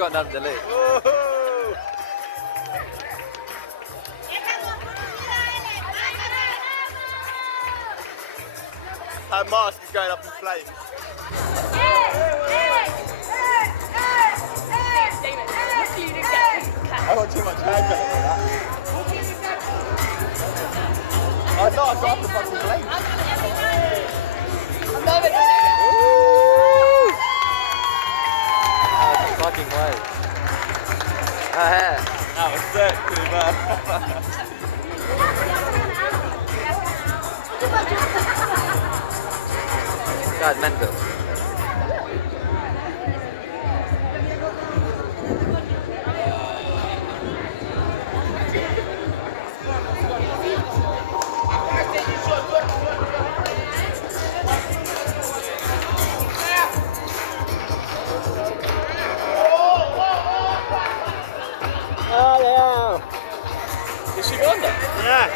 got nothing to lose. Her mask is going up in flames. I got too much hair going on that. I thought I got the fucking flames. Fucking way. Her hair. That was sick, pretty bad. This guy's mental. Oh yeah. Is she gone then? Yeah.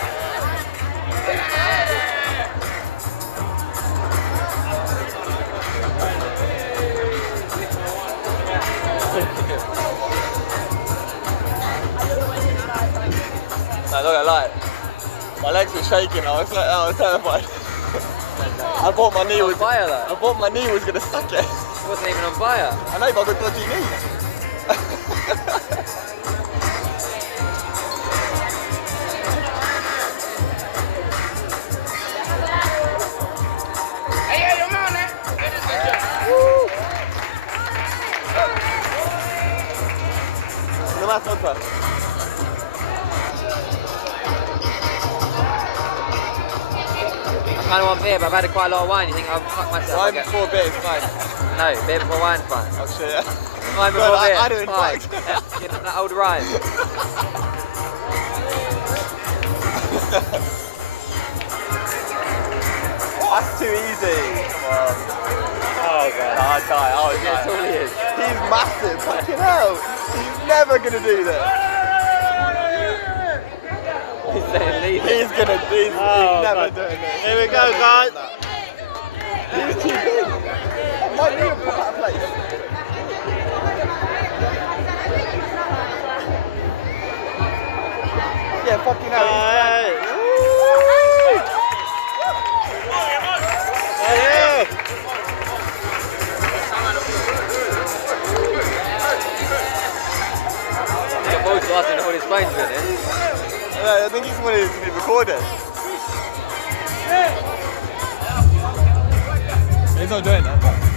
No, not gonna lie. My legs were shaking. I was terrified. I thought my knee was fire though. I thought my knee was gonna suck it. It wasn't even on fire. I know, but I've got dodgy knees. No más otra. I kind of want beer, but I've had quite a lot of wine. You think I'll fuck myself? Wine before beer is fine. No, beer before wine's fine. Oh shit, yeah. Wine before beer. I do in fine. fact. Yeah, you know that old rhyme. That's too easy. Come on. Oh god. I'd die. I would die. That's all he is. He's massive. Fucking hell. He's never gonna do this. He's saying leave. He's gonna do this. He's never doing this. Here we go, guys. He's too big. My knee will pop out of place. Yeah, fucking hell. Your boy's lasting all his phones with it. Yeah, I think he's wanted to be recorded. He's not doing that.